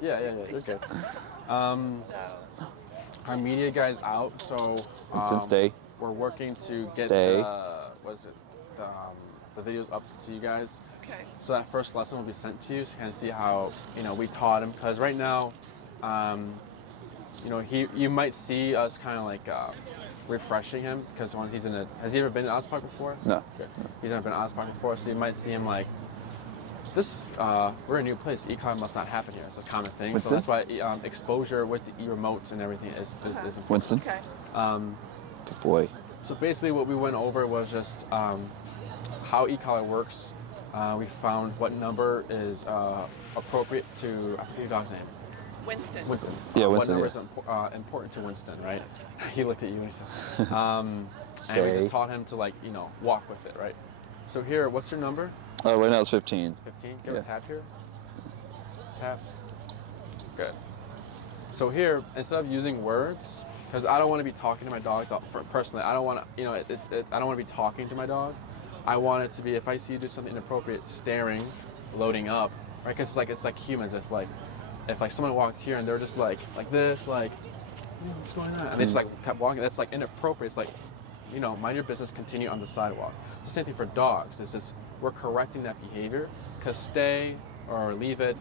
Yeah, you're good. Our media guy's out, so Winston, stay. we're working to get Stay. the videos up to you guys. Okay. So that first lesson will be sent to you, so you can see how we taught him. Because right now, you might see us kind of like refreshing him because when he's in a. Has he ever been in Ospark before? No. Good. He's never been in Ospark before, so you might see him like. This we're in a new place. E-con must not happen here. It's a common thing. Winston? So that's why exposure with the remotes and everything is important. Winston. Okay. Good boy. So basically, what we went over was just how e-collar works. We found what number is appropriate to. I forget your dog's name. Winston. Winston. Yeah, What Winston, number yeah. is important to Winston, right? He looked at you when he said. And we Stay. just taught him to walk with it, right? So here, what's your number? Right now it's 15. 15. Give Yeah. a tap here. Tap. Good. So here, instead of using words, because I don't want to be talking to my dog. Personally, I don't want to. I don't want to be talking to my dog. I want it to be if I see you do something inappropriate, staring, loading up, right? Because it's like humans. If someone walked here and they're just like this, what's going on? And they just kept walking. That's inappropriate. It's mind your business. Continue on the sidewalk. The same thing for dogs. It's just we're correcting that behavior. Because stay or leave it.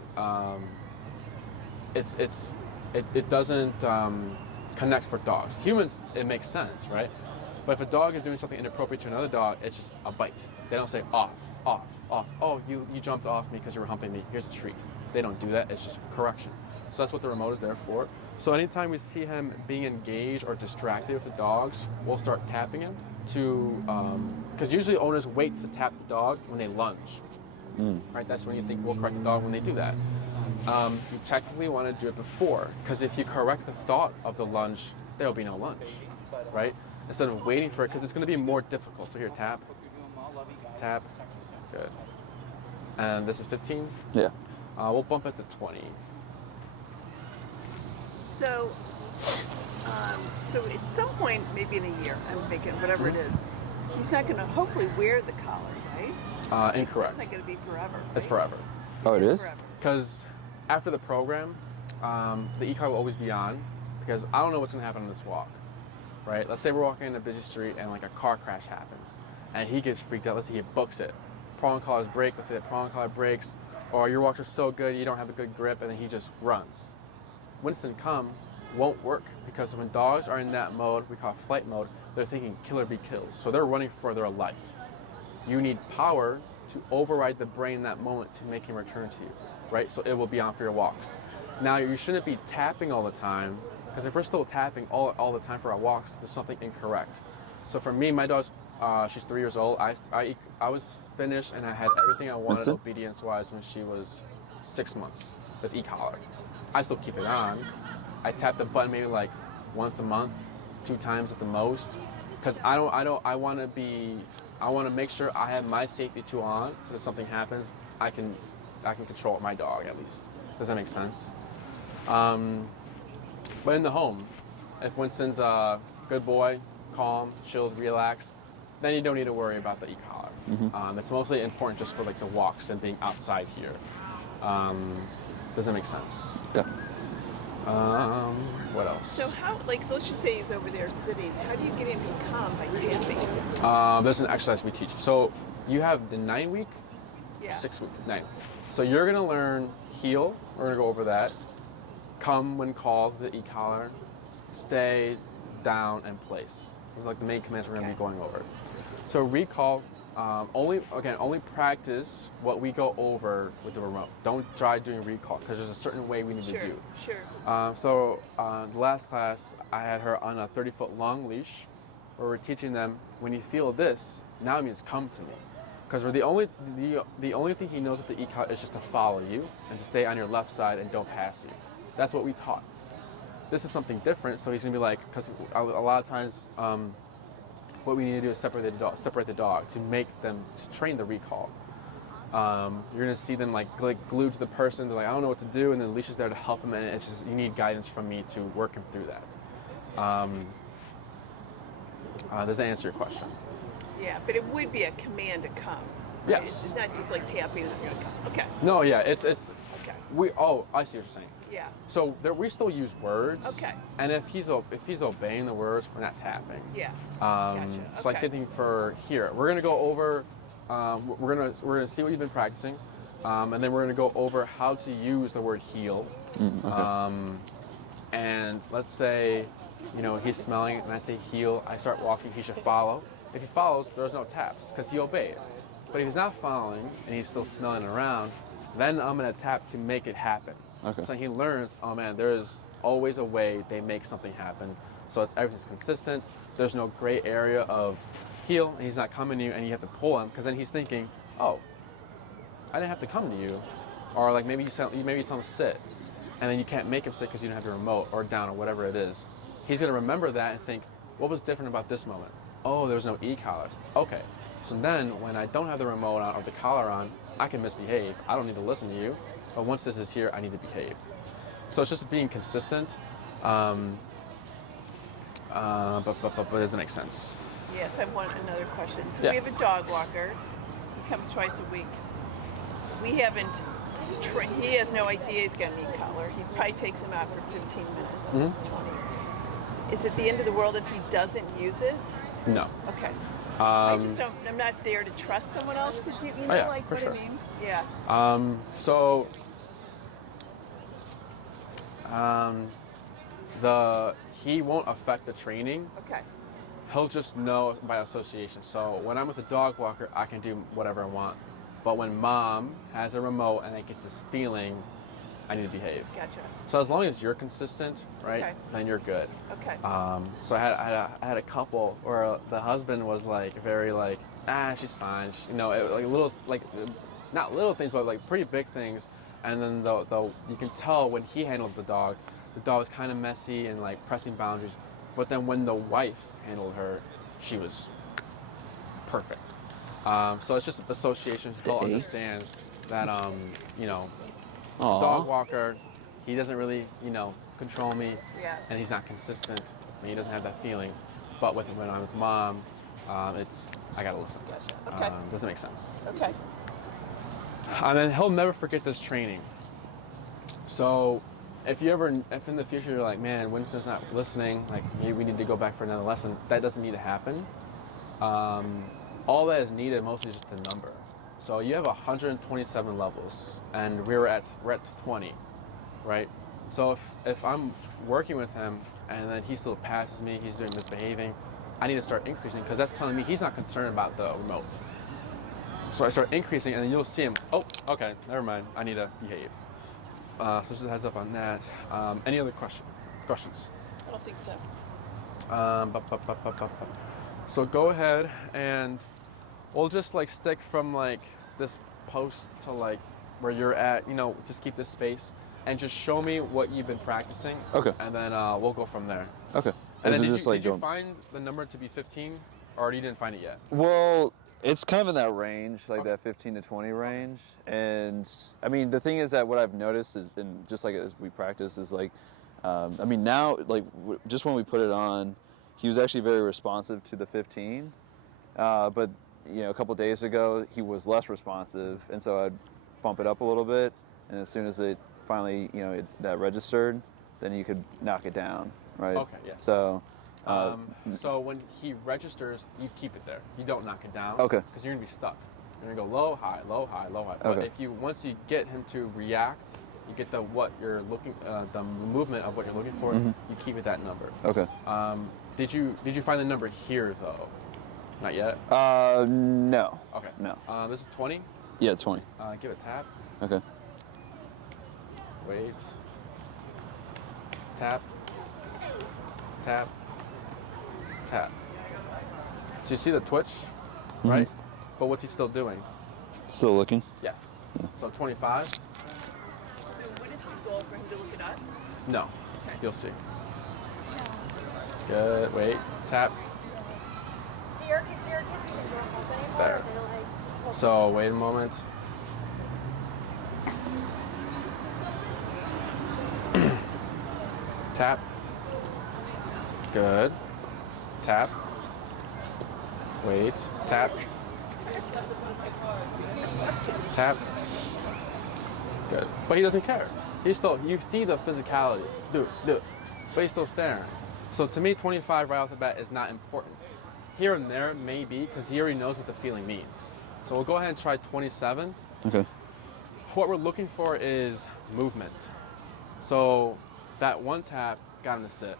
It doesn't connect for dogs. Humans, it makes sense, right? But if a dog is doing something inappropriate to another dog, it's just a bite. They don't say off, off, off. Oh, you jumped off me because you were humping me. Here's a treat. They don't do that. It's just correction. So that's what the remote is there for. So anytime we see him being engaged or distracted with the dogs, we'll start tapping him to, because usually owners wait to tap the dog when they lunge. Right? That's when you think we'll correct the dog when they do that. You technically want to do it before, because if you correct the thought of the lunge, there will be no lunge, right? Instead of waiting for it, because it's going to be more difficult. So here, tap, tap, good. And this is 15? Yeah. We'll bump it to 20. So at some point, maybe in a year, I'm thinking, whatever it is, he's not going to hopefully wear the collar, right? Incorrect. It's not going to be forever. Right? It's forever. Oh, it is? Forever. Because after the program, the e-car will always be on, because I don't know what's going to happen on this walk, right? Let's say we're walking in a busy street and a car crash happens, and he gets freaked out. Let's say he books it. Prong collars break. Let's say that prong collar breaks, or your walks are so good you don't have a good grip, and then he just runs. Winston won't work, because when dogs are in that mode, we call flight mode, they're thinking kill or be killed. So they're running for their life. You need power to override the brain in that moment to make him return to you, right? So it will be on for your walks. Now, you shouldn't be tapping all the time, because if we're still tapping all the time for our walks, there's something incorrect. So for me, my dog's, she's 3 years old. I was finished and I had everything I wanted Winston? obedience-wise when she was 6 months with e-collar. I still keep it on. I tap the button maybe once a month, 2 times at the most, because I want to make sure I have my safety tool on, because if something happens, I can control my dog at least. Does that make sense? But in the home, if Winston's a good boy, calm, chilled, relaxed, then you don't need to worry about the e-collar. It's mostly important just for the walks and being outside here. Does that make sense? Yeah. What else? So how, let's just say he's over there sitting. How do you get him to come by tapping? There's an exercise we teach. So you have the 9-week, Yeah. 6-week, 9. So you're gonna learn heel. We're gonna go over that. Come when called, the e-collar. Stay, down, and place. Those are the main commands we're gonna be going over. So recall. Only practice what we go over with the remote. Don't try doing recall, because there's a certain way we need to do. Sure. So the last class, I had her on a 30-foot long leash, where we're teaching them, when you feel this, now it means come to me. Because the only thing he knows with the e-collar is just to follow you and to stay on your left side and don't pass you. That's what we taught. This is something different, so he's gonna be because a lot of times, what we need to do is separate the dog to make them, to train the recall. You're gonna see them glued to the person. They're I don't know what to do, and then the leash is there to help them, and it's just you need guidance from me to work him through that. Does that answer your question? Yeah, but it would be a command to come. Right? Yes. It's not just tapping and I'm gonna come. Okay. No, yeah, it's Okay. I see what you're saying. Yeah. So we still use words. Okay. And if he's obeying the words, we're not tapping. Yeah. Gotcha. So like Okay. same thing for here. We're gonna go over. We're gonna see what you've been practicing, and then we're gonna go over how to use the word heel. Okay. And let's say, he's smelling, and I say heel. I start walking. He should follow. If he follows, there's no taps because he obeyed. But if he's not following and he's still smelling around, then I'm gonna tap to make it happen. Okay. So he learns, oh man, there is always a way they make something happen. So everything's consistent. There's no gray area of heel, and he's not coming to you, and you have to pull him because then he's thinking, oh, I didn't have to come to you, or like maybe you tell him to sit, and then you can't make him sit because you don't have your remote or down or whatever it is. He's gonna remember that and think, what was different about this moment? Oh, there was no e-collar. Okay. So then, when I don't have the remote on or the collar on, I can misbehave. I don't need to listen to you. But once this is here, I need to behave. So it's just being consistent. But it doesn't make sense. Yes, I have another question. So Yeah. we have a dog walker. He comes twice a week. We haven't. He has no idea he's got an e-collar. He probably takes him out for 15 minutes, 20. Is it the end of the world if he doesn't use it? No. Okay. I just don't. I'm not there to trust someone else to do. You know, yeah, like for what sure. I mean? Yeah. So he won't affect the training. Okay. He'll just know by association. So when I'm with a dog walker, I can do whatever I want. But when mom has a remote and I get this feeling, I need to behave. Gotcha. So as long as you're consistent, right, Okay. then you're good. Okay. So I had a couple where the husband was like very like, she's fine. Like little, like not little things, but like pretty big things. And then you can tell when he handled the dog was kind of messy and like pressing boundaries. But then when the wife handled her, she was perfect. So it's just association. He'll understand that dog walker, he doesn't really control me, and he's not consistent, and he doesn't have that feeling. But when I'm with mom, I gotta listen. Gotcha. Okay. Doesn't make sense. Okay. And then he'll never forget this training. So if in the future you're like, man, Winston's not listening, like maybe we need to go back for another lesson, that doesn't need to happen. All that is needed mostly is just the number. So you have 127 levels, and we're at 20, right? So if I'm working with him and then he still passes me, he's misbehaving, I need to start increasing because that's telling me he's not concerned about the remote. So I start increasing, and then you'll see him. Oh, okay, never mind. I need to behave. So just a heads up on that. Any other questions? I don't think so. So go ahead and we'll just like stick from like this post to like where you're at. Just keep this space and just show me what you've been practicing. Okay. And then we'll go from there. Okay. And then This did you find the number to be 15, or you didn't find it yet? Well, it's kind of in that range, like that 15 to 20 range. And I mean, the thing is that what I've noticed is, and just like as we practice, is like, now, like just when we put it on, he was actually very responsive to the 15. But a couple days ago, he was less responsive, and so I'd bump it up a little bit. And as soon as it finally, that registered, then you could knock it down, right? Okay. Yes. So. So when he registers, you keep it there. You don't knock it down. Okay. Because you're gonna be stuck. You're gonna go low, high, low, high, low, high. But Okay. once you get him to react, you get the movement of what you're looking for. Mm-hmm. You keep it that number. Okay. Did you find the number here though? Not yet. No. Okay. No. This is 20. Yeah, 20. Give it a tap. Okay. Wait. Tap. Tap. Tap. So you see the twitch, right? But what's he still doing? Still looking? Yes. So 25? So what is the goal for him to look at us? No. Okay. You'll see. Good. Wait. Tap. Do your kids even do something anymore? There. Or they're like, So wait a moment. Tap. Good. Tap. Wait. Tap. Tap. Good. But he doesn't care. He's still, you see the physicality. Do it. But he's still staring. So to me, 25 right off the bat is not important. Here and there, maybe, because he already knows what the feeling means. So we'll go ahead and try 27. Okay. What we're looking for is movement. So that one tap got him to sit.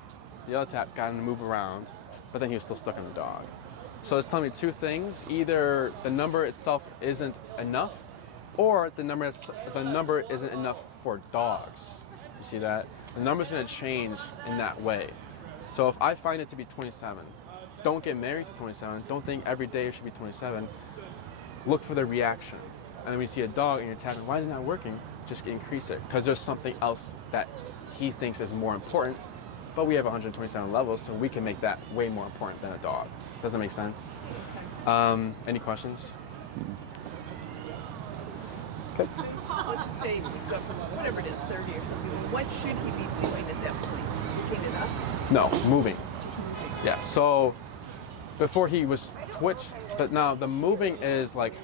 The other tap got him to move around, but then he was still stuck in the dog. So it's telling me two things. Either the number itself isn't enough, or the number isn't enough for dogs. You see that? The number's going to change in that way. So if I find it to be 27, don't get married to 27. Don't think every day it should be 27. Look for the reaction. And then when you see a dog and you're tapping, why is it not working? Just increase it, because there's something else that he thinks is more important. But we have 127 levels, so we can make that way more important than a dog. Does that make sense? Any questions? Okay. Let's just say you've got whatever it is, 30 or something. What should he be doing at that point? Picking it up? No, moving. Yeah, so before he was twitch, but now the moving is like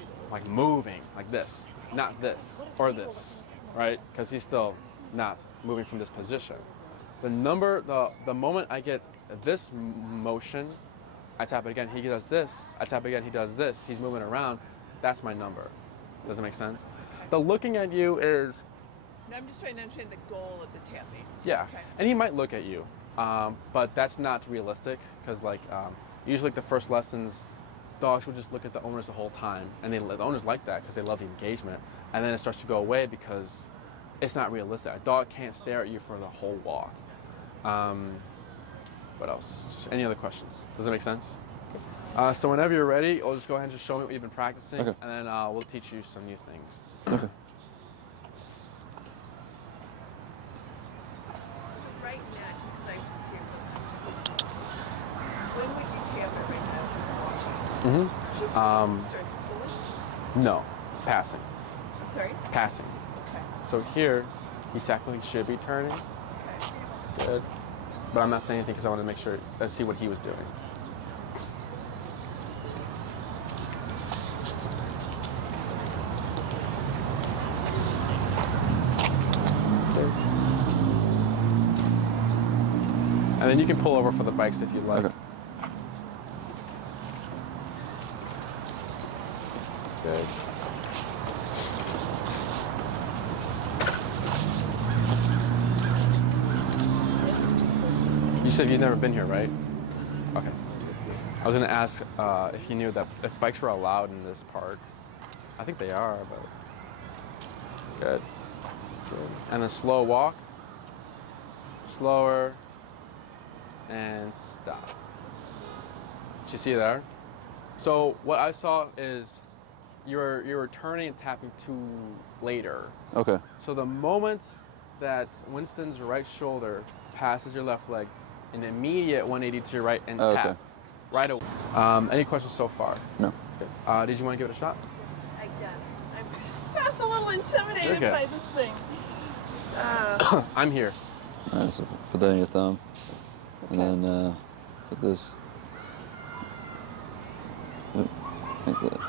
moving, like this, not this or this, right? Because he's still not moving from this position. The moment I get this motion, I tap it again, he does this, I tap it again, he does this, he's moving around, that's my number. Does that make sense? The looking at you is... No, I'm just trying to understand the goal of the tapping. Yeah, Okay. and he might look at you, but that's not realistic, because usually the first lessons, dogs will just look at the owners the whole time, and the owners like that because they love the engagement, and then it starts to go away because it's not realistic. A dog can't stare at you for the whole walk. What else? Any other questions? Does that make sense? So whenever you're ready, you'll just go ahead and just show me what you've been practicing, Okay. and then we'll teach you some new things. Okay. So right now, because I was here for when would you tap it right now as he's watching? Just when he starts pulling? No, passing. I'm sorry? Passing. Okay. So here, he technically should be turning. Okay. Good. But I'm not saying anything because I want to make sure, see what he was doing. And then you can pull over for the bikes if you'd like. Okay. Good. You said you'd never been here, right? Okay. I was going to ask if you knew that if bikes were allowed in this park. I think they are, but good. Good. And a slow walk. Slower. And stop. Did you see there? So what I saw is you were turning and tapping too later. Okay. So the moment that Winston's right shoulder passes your left leg, an immediate 180 to your right and Oh, tap okay. right away. Any questions so far? No. Okay. Did you want to give it a shot? I guess. I'm a little intimidated Okay. by this thing. I'm here. All right, so put that in your thumb. Okay. And then put this. Oop, like that.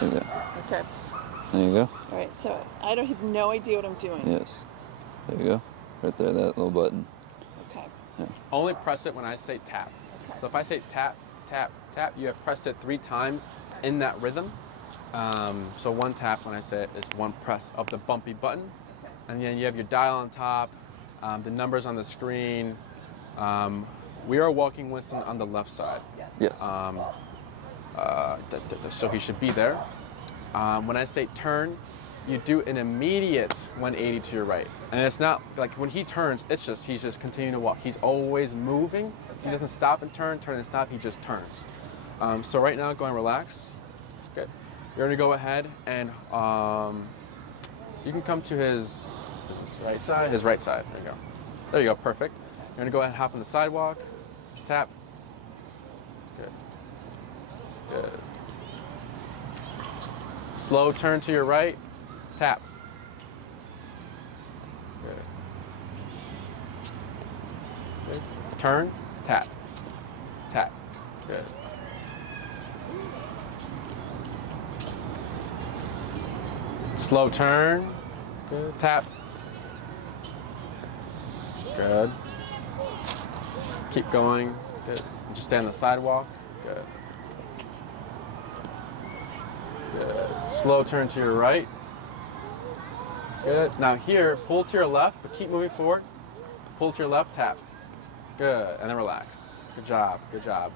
There you go. Okay. There you go. All right. So I don't have no idea what I'm doing. Yes. There you go. Right there, that little button. Okay. Only press it when I say tap. Okay. So if I say tap, tap, tap, you have pressed it 3 times in that rhythm. So one tap when I say it is one press of the bumpy button. Okay. And then you have your dial on top, the numbers on the screen. We are walking Winston on the left side. Yes. Yes. So he should be there. When I say turn, you do an immediate 180 to your right. And it's not like when he turns, he's just continuing to walk. He's always moving. He doesn't stop and turn and stop, he just turns. So right now, go and relax. Good. You're gonna go ahead and you can come to his right side. His right side, there you go. There you go, perfect. You're gonna go ahead and hop on the sidewalk, tap. Good. Good. Slow turn to your right, tap. Good. Good. Turn, tap. Tap. Good. Slow turn, Good. Tap. Good. Keep going. Good. Just stay on the sidewalk. Good. Good. Slow turn to your right. Good. Now here, pull to your left, but keep moving forward. Pull to your left, tap. Good. And then relax. Good job. Good job.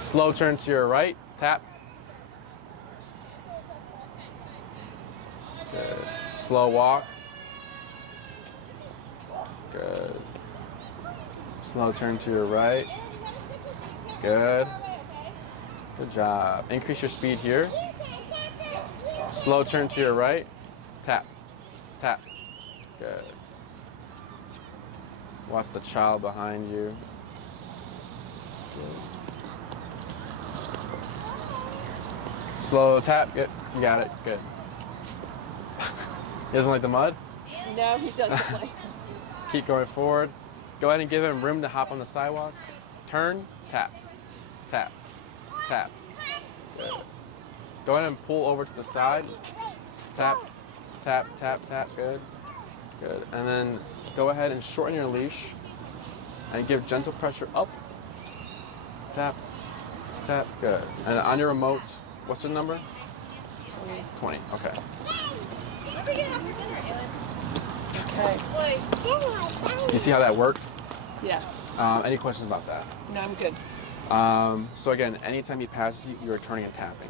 Slow turn to your right, tap. Good. Slow walk. Good. Slow turn to your right. Good. Good job. Increase your speed here. Slow turn to your right. Tap. Tap. Good. Watch the child behind you. Good. Slow tap. Good. You got it. Good. He doesn't like the mud? No, he doesn't like. Keep going forward. Go ahead and give him room to hop on the sidewalk. Turn. Tap. Tap. Tap. Good. Go ahead and pull over to the side. Tap. Tap. Tap. Tap. Good. Good. And then go ahead and shorten your leash and give gentle pressure up. Tap. Tap. Good. And on your remotes, what's the number? 20. Okay. Okay. You see how that worked? Yeah. Any questions about that? No, I'm good. So again, anytime he passes you, you're turning and tapping.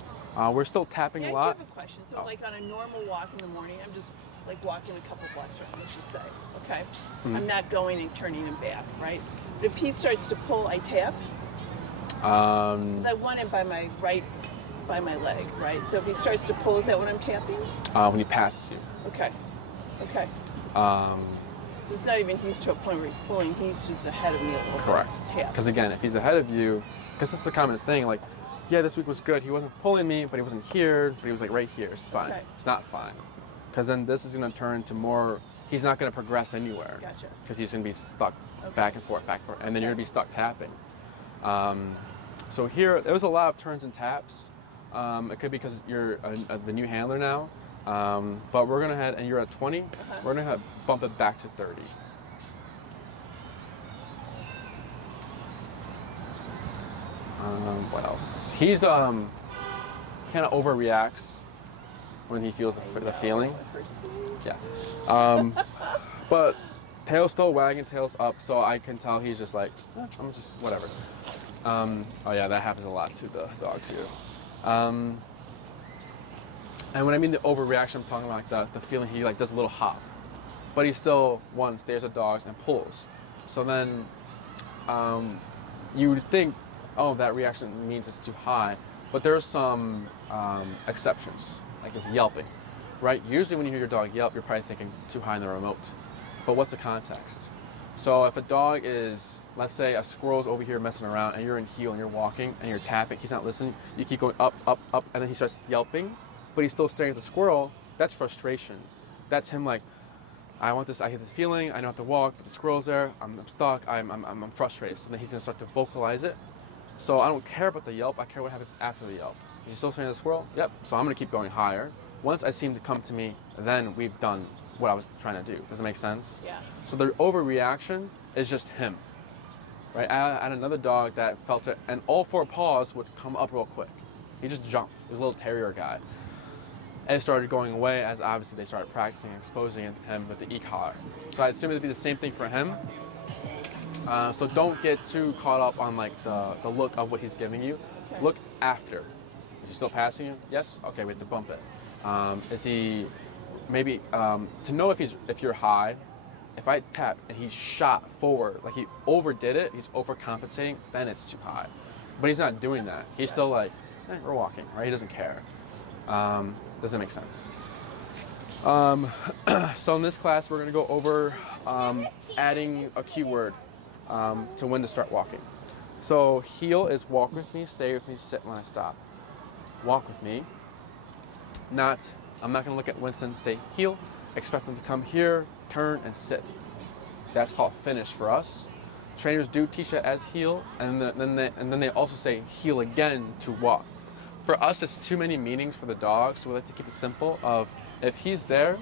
We're still tapping Yeah, a I lot. do have a question. So, like on a normal walk in the morning, I'm just like walking a couple blocks around, let's just say. Okay. I'm not going and turning him back, right? But if he starts to pull, I tap. Because I want him by my leg, right? So if he starts to pull, is that when I'm tapping? When he passes you. Okay. Okay. So it's not even he's to a point where he's pulling, he's just ahead of me a little bit. Correct. Tap. Because again, if he's ahead of you, because this is a common thing, like, yeah, this week was good. He wasn't pulling me, but he wasn't here, but he was like right here. It's fine. Okay. It's not fine. Because then this is going to turn to more, he's not going to progress anywhere. Gotcha. Because he's going to be stuck back and forth, and then you're going to be stuck tapping. So here, there was a lot of turns and taps. It could be because you're the new handler now. But we're going to head, and you're at 20, we're going to bump it back to 30. What else? He's kind of overreacts when he feels the feeling. Yeah. But tail's still wagging, tail's up, so I can tell he's just like, I'm just whatever. Oh yeah, that happens a lot to the dogs here. And when I mean the overreaction, I'm talking about like the feeling he like does a little hop, but he still stares at dogs and pulls. So then you would think, oh, that reaction means it's too high, but there's some exceptions, like with yelping, right? Usually when you hear your dog yelp, you're probably thinking too high in the remote, but what's the context? So if a dog is, let's say a squirrel's over here messing around and you're in heel and you're walking and you're tapping, he's not listening, you keep going up, up, up, and then he starts yelping, but he's still staring at the squirrel, that's frustration. That's him like, I want this, I hate this feeling, I don't have to walk, but the squirrel's there, I'm stuck, I'm frustrated. So then he's gonna start to vocalize it. So I don't care about the yelp, I care what happens after the yelp. Is he still staring at the squirrel? Yep, so I'm gonna keep going higher. Once I see him to come to me, then we've done what I was trying to do. Does it make sense? Yeah. So the overreaction is just him, right? I had another dog that felt it, and all four paws would come up real quick. He just jumped. He was a little terrier guy. And it started going away as obviously they started practicing and exposing him with the e-collar. So I assume it'd be the same thing for him. So don't get too caught up on like the look of what he's giving you. Okay. Look after. Is he still passing you? Yes? Okay, we have to bump it. Is he maybe to know if you're high, if I tap and he shot forward, like he overdid it, he's overcompensating, then it's too high. But he's not doing that. He's still like, we're walking, right? He doesn't care. Doesn't make sense. So in this class, we're gonna go over adding a keyword to when to start walking. So heel is walk with me, stay with me, sit when I stop. Walk with me. I'm not gonna look at Winston, say heel, expect them to come here, turn and sit. That's called finish for us. Trainers do teach it as heel, and then they also say heel again to walk. For us, it's too many meanings for the dog, so we like to keep it simple. Of if he's there,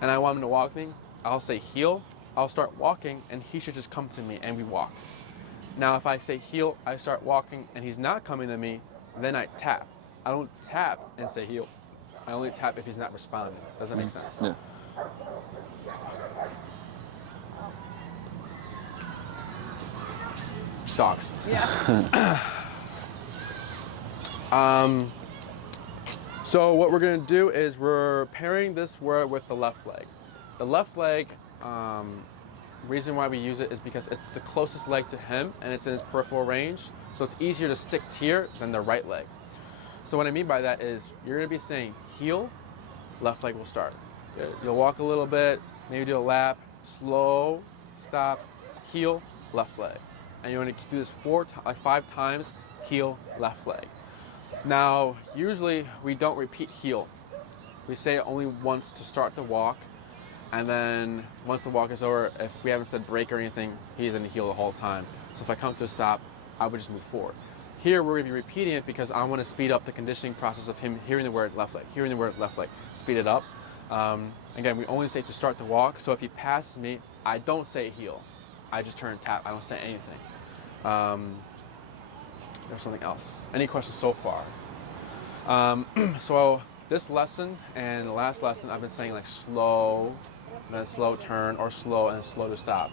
and I want him to walk me, I'll say heel. I'll start walking, and he should just come to me, and we walk. Now, if I say heel, I start walking, and he's not coming to me, then I tap. I don't tap and say heel. I only tap if he's not responding. Does that make sense? Yeah. Dogs. Yeah. So what we're gonna do is we're pairing this word with the left leg. The left leg, reason why we use it is because it's the closest leg to him and it's in his peripheral range. So it's easier to stick here than the right leg. So what I mean by that is you're gonna be saying heel, left leg will start. You'll walk a little bit, maybe do a lap, slow, stop, heel, left leg. And you want to do this 5 times, heel, left leg. Now, usually we don't repeat heel. We say it only once to start the walk, and then once the walk is over, if we haven't said break or anything, he's in the heel the whole time. So if I come to a stop, I would just move forward. Here we're going to be repeating it because I want to speed up the conditioning process of him hearing the word left leg, hearing the word left leg, speed it up. Again, we only say to start the walk, so if he passes me, I don't say heel. I just turn and tap, I don't say anything. There's something else. Any questions so far? So this lesson and the last lesson, I've been saying like slow, then slow turn, or slow and slow to stop.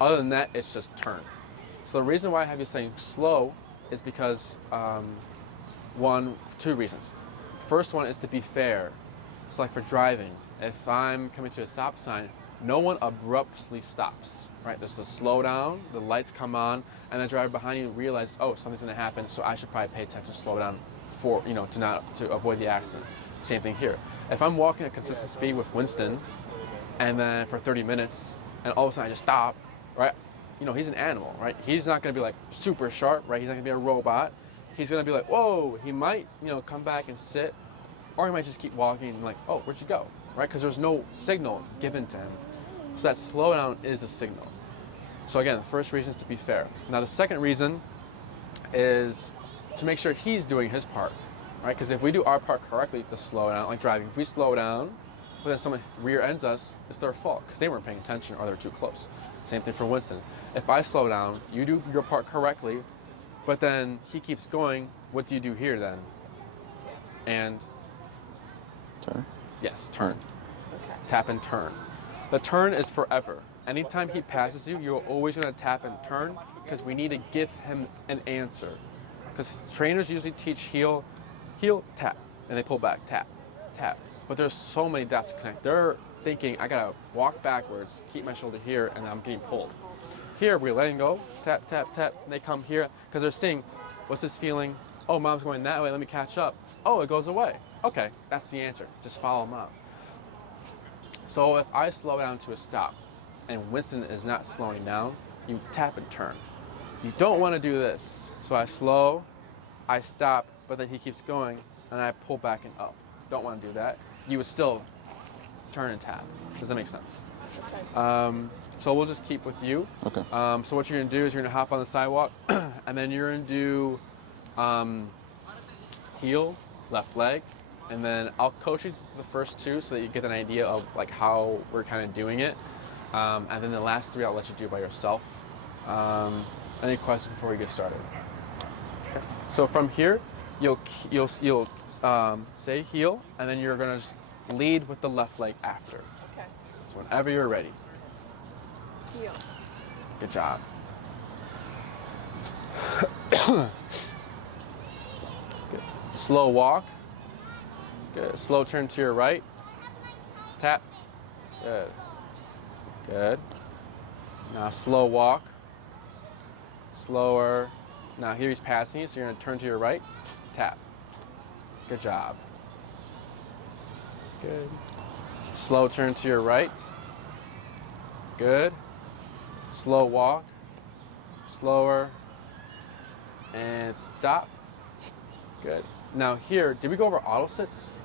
Other than that, it's just turn. So the reason why I have you saying slow is because two reasons. First one is to be fair. So like for driving, if I'm coming to a stop sign, no one abruptly stops, right? There's a slowdown, the lights come on, and the driver behind you realizes, oh, something's gonna happen, so I should probably pay attention, slow down for, to avoid the accident. Same thing here. If I'm walking at consistent speed with Winston, and then for 30 minutes, and all of a sudden I just stop, right? He's an animal, right? He's not gonna be like super sharp, right? He's not gonna be a robot. He's gonna be like, whoa, he might, come back and sit, or he might just keep walking and like, oh, where'd you go, right? Because there's no signal given to him. So that slowdown is a signal. So again, the first reason is to be fair. Now the second reason is to make sure he's doing his part, right? Because if we do our part correctly, the slow down, like driving, if we slow down, but then someone rear ends us, it's their fault because they weren't paying attention or they're too close. Same thing for Winston. If I slow down, you do your part correctly, but then he keeps going, what do you do here then? And Turn. yes, turn. Okay. Tap and turn. The turn is forever. Anytime he passes you, you're always going to tap and turn because we need to give him an answer. Because trainers usually teach heel, tap, and they pull back, tap, tap. But there's so many dots to connect. They're thinking, I got to walk backwards, keep my shoulder here, and I'm getting pulled. Here, we're letting go, tap, tap, tap, and they come here because they're seeing, what's this feeling? Oh, mom's going that way, let me catch up. Oh, it goes away. Okay, that's the answer. Just follow mom. So if I slow down to a stop and Winston is not slowing down, you tap and turn. You don't want to do this. So I slow, I stop, but then he keeps going and I pull back and up. Don't want to do that. You would still turn and tap. Does that make sense? Okay. So we'll just keep with you. Okay. So what you're going to do is you're going to hop on the sidewalk and then you're going to do heel, left leg, and then I'll coach you the first two so that you get an idea of like how we're kind of doing it. And then the last three I'll let you do by yourself. Any questions before we get started? Okay. So from here, you'll say heel, and then you're gonna lead with the left leg after. Okay. So whenever you're ready. Heel. Good job. Good. Slow walk. Good. Slow turn to your right. Tap. Good. Good. Now slow walk. Slower. Now here he's passing you, so you're going to turn to your right. Tap. Good job. Good. Slow turn to your right. Good. Slow walk. Slower. And stop. Good. Now here, did we go over auto sits?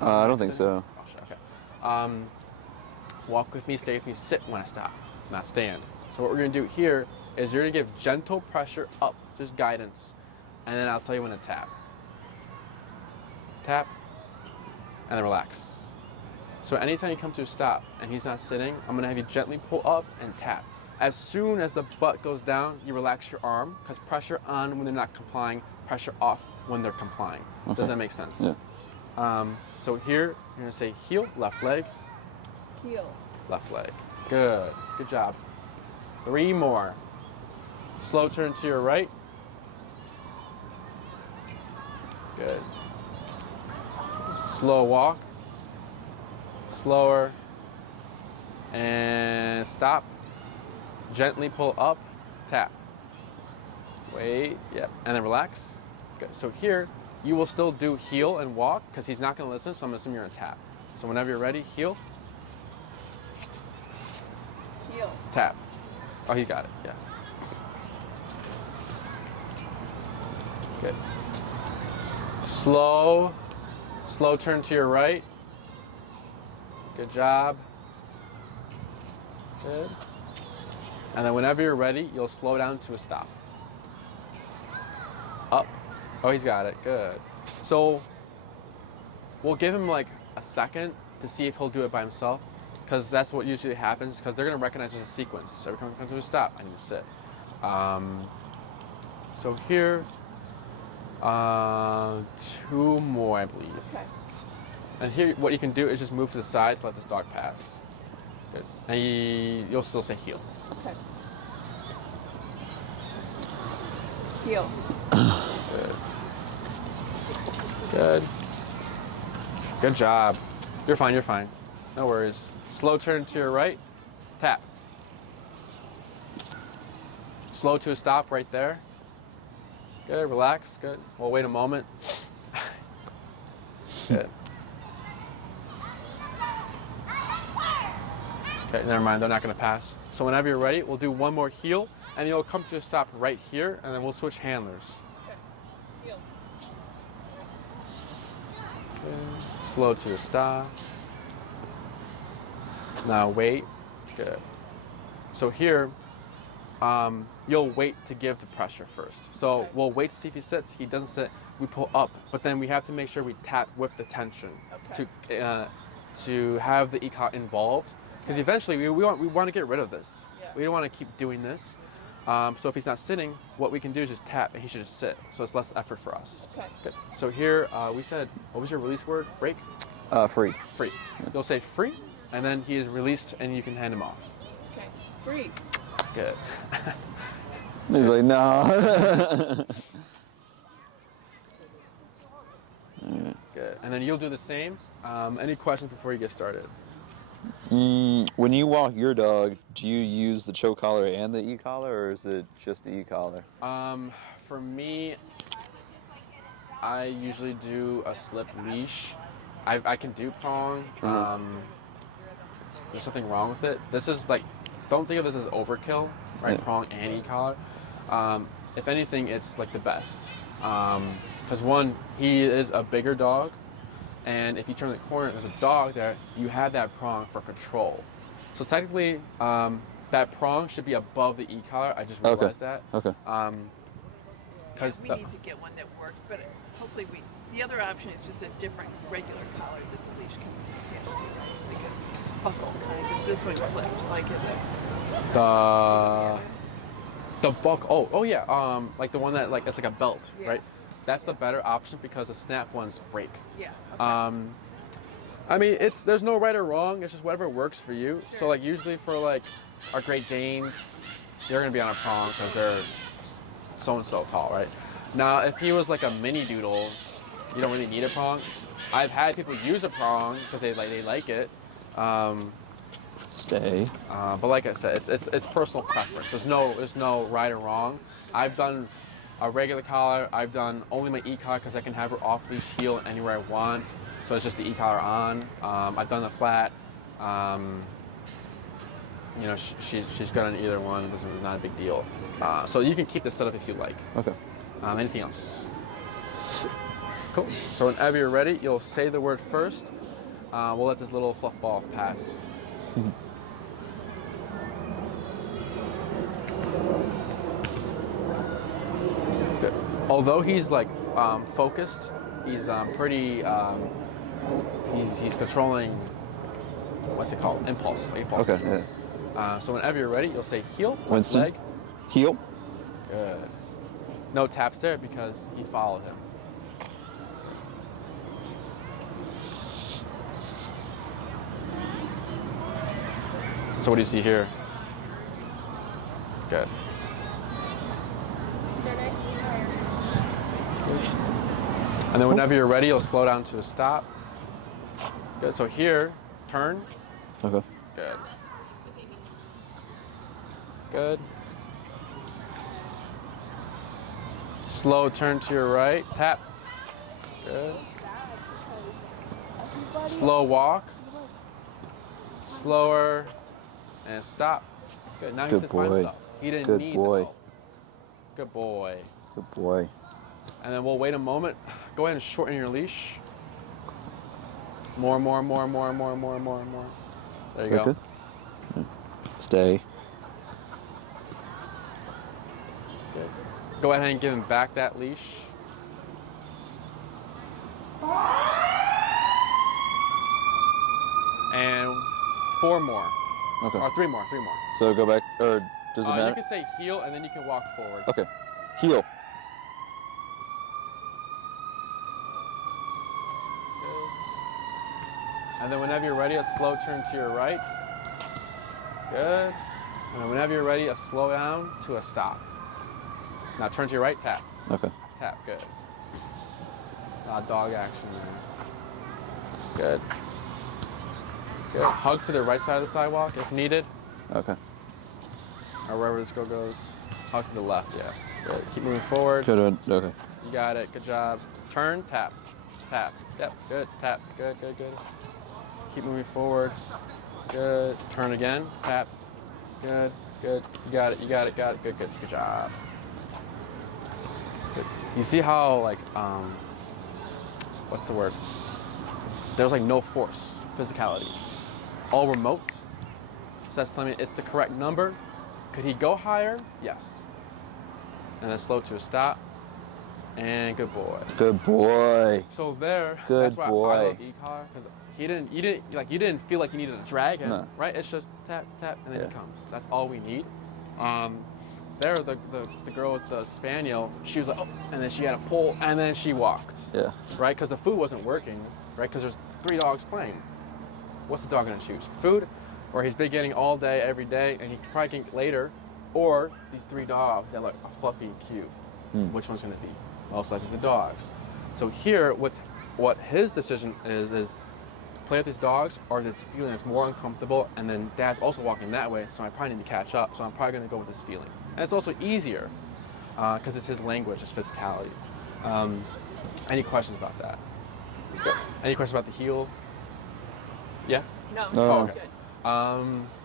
I don't think so. Oh, shit, okay. Walk with me, stay with me, sit when I stop, not stand. So what we're gonna do here is you're gonna give gentle pressure up, just guidance, and then I'll tell you when to tap. tap, and then relax. So anytime you come to a stop and he's not sitting, I'm gonna have you gently pull up and tap. As soon as the butt goes down, you relax your arm, because pressure on when they're not complying, pressure off when they're complying. Okay. Does that make sense? Yeah. So here, you're gonna say heel, left leg, Heel. left leg. Good, good job. 3 more. Slow turn to your right. Good. Slow walk. Slower. And stop. Gently pull up, tap. Wait, yep, and then relax. Good. So here, you will still do heel and walk because he's not gonna listen, so I'm assuming you're gonna tap. So whenever you're ready, heel, Heel. tap. Oh, he got it, yeah. Good. Slow turn to your right. Good job. Good. And then whenever you're ready, you'll slow down to a stop. Up. Oh, he's got it. Good. So we'll give him like a second to see if he'll do it by himself, because that's what usually happens, because they're going to recognize there's a sequence. So every time we come to a stop, I need to sit. So here, 2 more, I believe. Okay. And here, what you can do is just move to the side to let this dog pass. Good. And you'll still say heel. Okay. Heel. Good. Good. Good job. You're fine, you're fine. No worries. Slow turn to your right. Tap. Slow to a stop right there. Good, relax, good. We'll wait a moment. Good. Okay, never mind, they're not gonna pass. So whenever you're ready, we'll do 1 more heel, and you'll come to a stop right here, and then we'll switch handlers. Okay. Heel. Okay. Slow to a stop. Now wait. Good. So here, you'll wait to give the pressure first. So Okay. we'll wait to see if he sits. He doesn't sit, we pull up. But then we have to make sure we tap with the tension Okay. to have the e-collar involved. Because eventually we want to get rid of this. Yeah. We don't want to keep doing this. So if he's not sitting, what we can do is just tap, and he should just sit. So it's less effort for us. Okay. Good. So here we said, what was your release word? Break? Free. Free. You'll say free, and then he is released, and you can hand him off. Okay. Free. Good. He's like, no. Good. And then you'll do the same. Any questions before you get started? When you walk your dog, do you use the choke collar and the e-collar, or is it just the e-collar? For me, I usually do a slip leash. I can do prong. There's nothing wrong with it. This is like, don't think of this as overkill, right? Yeah. Prong and e-collar. If anything, it's like the best. Because one, he is a bigger dog, and if you turn the corner, there's a dog there, you have that prong for control. So technically, that prong should be above the e-collar. I just realized that. Okay. Because we need to get one that works, but hopefully the other option is just a different regular collar that the leash can attach to, like a buckle kind of. This one flips, like the buck. Oh yeah. Like the one that like it's like a belt, Yeah. right? That's the better option because the snap ones break. yeah. Okay. I mean, there's no right or wrong. It's just whatever works for you. Sure. So like usually for like our Great Danes, they're gonna be on a prong because they're so and so tall, right? Now if he was like a mini doodle, you don't really need a prong. I've had people use a prong because they like it. Stay. But like I said, it's personal preference. There's no right or wrong. I've done a regular collar. I've done only my e-collar because I can have her off leash heel anywhere I want. So it's just the e-collar on. I've done the flat. You know, she's good on either one. It's not a big deal. So you can keep this setup if you like. Okay. Anything else? Cool. So whenever you're ready, you'll say the word first. We'll let this little fluff ball pass. Good. Although he's like focused, he's pretty. He's controlling. What's it called? Impulse. Okay. control. Yeah. So whenever you're ready, you'll say heel. Winston. Leg. Heel. Good. No taps there because he followed him. So what do you see here? Good. They're nice and tired. And then whenever you're ready, you'll slow down to a stop. Good. So here, turn. Okay. Good. Good. Slow turn to your right. Tap. Good. Slow walk. Slower. And stop. Good. Now he Good sits by boy. himself. He didn't Good need boy. the help. Good boy. Good boy. And then we'll wait a moment. Go ahead and shorten your leash. More. There you go. Good. Stay. Good. Go ahead and give him back that leash. And 4 more. Okay. Or 3 more. So go back, or does it You matter? can say heel and then you can walk forward. Okay. Heel. Good. And then whenever you're ready, a slow turn to your right. Good. And then whenever you're ready, a slow down to a stop. Now turn to your right, tap. Okay. Tap, good. Dog action there. Good. Good. Hug to the right side of the sidewalk if needed, Okay. or wherever this girl goes. Hug to the left, yeah. Good. Keep moving forward. Good. Okay. You got it. Good job. Turn, tap, tap. Yep. Good. Tap. Good. Keep moving forward. Good. Turn again. Tap. Good. You got it. Good. Good job. Good. You see how what's the word? There's like no force, physicality. All remote. So that's telling me it's the correct number. Could he go higher? Yes. And then slow to a stop. And good boy. Good boy. So there, Good that's why boy. I love e-car, because you didn't feel like you needed to drag him, No. right? It's just tap, and then Yeah. he comes. That's all we need. There, the girl with the spaniel, she was like, oh, and then she had a pull, and then she walked, Yeah. right? Because the food wasn't working, right? Because there's 3 dogs playing. What's the dog gonna choose? Food, or he's been getting all day, every day, and he probably can eat later, or these 3 dogs that look fluffy and cute. Which one's gonna be? Most likely the dogs. So here, what his decision is play with these dogs, or this feeling that's more uncomfortable, and then Dad's also walking that way, so I probably need to catch up, so I'm probably gonna go with this feeling. And it's also easier, because it's his language, his physicality. Any questions about that? Any questions about the heel? Yeah? No, No. no. Oh, okay. Good.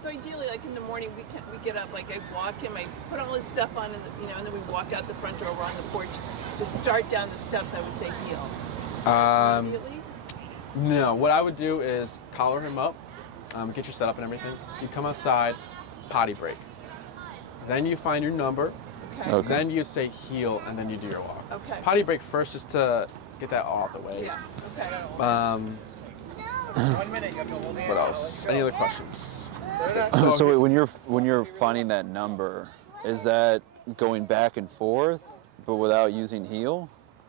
So So ideally, like in the morning, we get up, like I walk him, I put all his stuff on, and and then we walk out the front door, we're on the porch. To start down the steps, I would say heel. Immediately? No, what I would do is collar him up, get your setup and everything. You come outside, potty break. Then you find your number. Okay. Okay. Then you say heel, and then you do your walk. Okay. Potty break first, just to get that all out the way. Yeah. Okay. What else? Any other questions? So wait, when you're finding that number, is that going back and forth, but without using heel?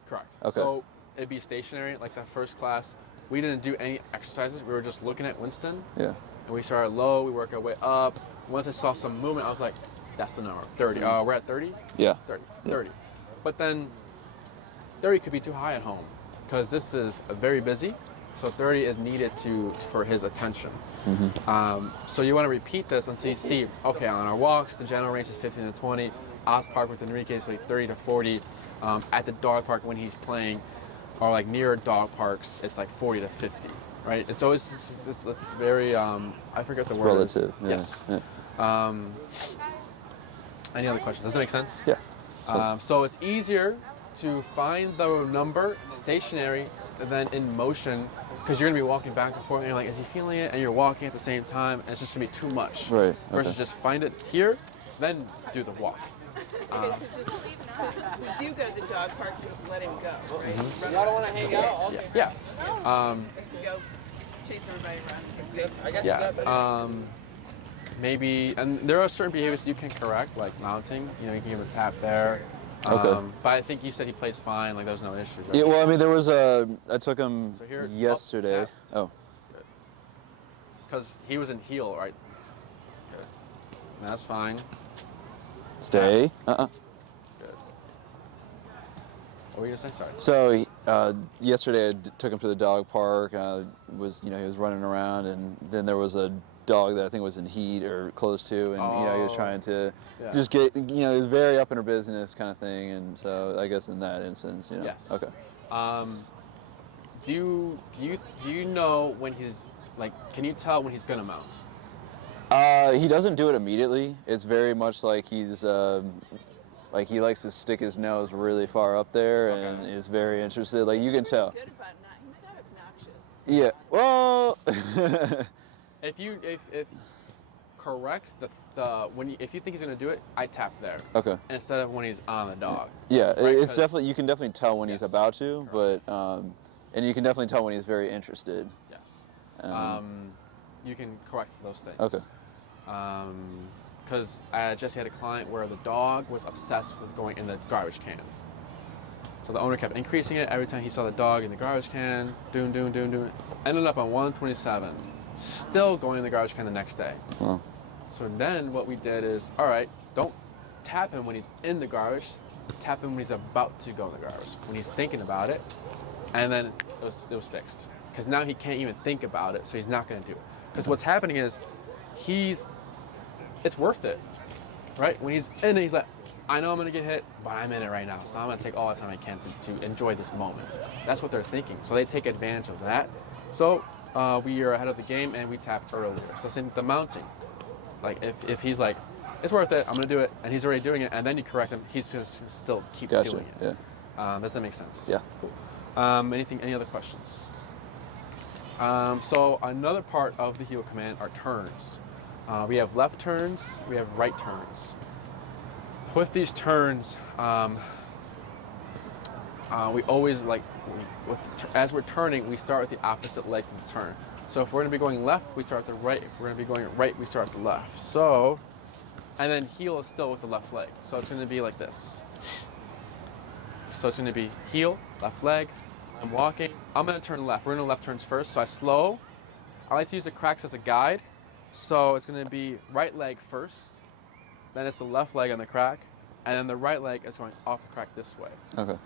Correct. Okay. So it'd be stationary, like that first class. We didn't do any exercises. We were just looking at Winston, Yeah. and we started low. We work our way up. Once I saw some movement, I was like, "That's the number. 30. We're at 30. Yeah. 30. Yeah. 30. But then 30 could be too high at home because this is very busy. So 30 is needed for his attention. So you want to repeat this until you see, okay, on our walks, the general range is 15 to 20. Oz Park with Enrique is like 30 to 40. At the dog park when he's playing, or like near dog parks, it's like 40 to 50, right? It's always, it's very, I forget the word. Relative. Yeah. Yes. Yeah. Any other questions? Does that make sense? Yeah. So it's easier to find the number stationary than in motion, because you're gonna be walking back and forth and you're like, is he feeling it? And you're walking at the same time, and it's just gonna be too much. Right, Versus okay. just find it here, then do the walk. Okay, so just Since we do go to the dog park, just let him go, right? Mm-hmm. Y'all don't want to hang out? Okay. Yeah. Just go chase everybody around. I got you that, buddy. Yeah. Maybe, and there are certain behaviors you can correct, like mounting. You know, you can give him a tap there. Okay. But I think you said he plays fine. Like there's no issues. Right? Yeah, well, I mean, there was a. I took him So here- yesterday. Oh. Because he was in heel, right? Good. That's fine. Stay. Good. What were you gonna say? Sorry. So yesterday I took him to the dog park. He was running around, and then there was a dog that I think was in heat or close to, and he was trying to Yeah. just get, he was very up in her business kind of thing, and so I guess in that instance, Yes. Okay. Do you know when he's like? Can you tell when he's gonna mount? He doesn't do it immediately. It's very much like he's like he likes to stick his nose really far up there and is very interested. Like you can tell. Good about he's not obnoxious. Yeah. Well. If correct if you think he's gonna do it, I tap there Okay. instead of when he's on the dog. Yeah, Right, it's 'cause- definitely, you can definitely tell when he's Yes. about to, but and you can definitely tell when he's very interested. Yes. Um, You can correct those things. Okay. Because Jesse had a client where the dog was obsessed with going in the garbage can. So the owner kept increasing it every time he saw the dog in the garbage can. Doom. Ended up on 127. Still going in the garbage can the next day. Well, So then what we did is, all right, don't tap him when he's in the garbage. Tap him when he's about to go in the garbage. When he's thinking about it, and then it was fixed. Because now he can't even think about it, so he's not going to do it. Because what's happening is, it's worth it, right? When he's in it, he's like, I know I'm going to get hit, but I'm in it right now, so I'm going to take all the time I can to enjoy this moment. That's what they're thinking. So they take advantage of that. So we are ahead of the game, and we tapped earlier. So same with the mounting. Like if he's like, it's worth it, I'm going to do it, and he's already doing it, and then you correct him, he's going to still keep Gotcha. doing it. Yeah. Does that make sense? Yeah. Cool. Any other questions? So another part of the heel command are turns. We have left turns, we have right turns. With these turns, we always as we're turning, we start with the opposite leg of the turn. So if we're going to be going left, we start at the right. If we're going to be going right, we start at the left. So, and then heel is still with the left leg. So it's going to be like this. So it's going to be heel, left leg. I'm walking. I'm going to turn left. We're going to left turns first. So I slow. I like to use the cracks as a guide. So it's going to be right leg first. Then it's the left leg on the crack. And then the right leg is going off the crack this way. Okay.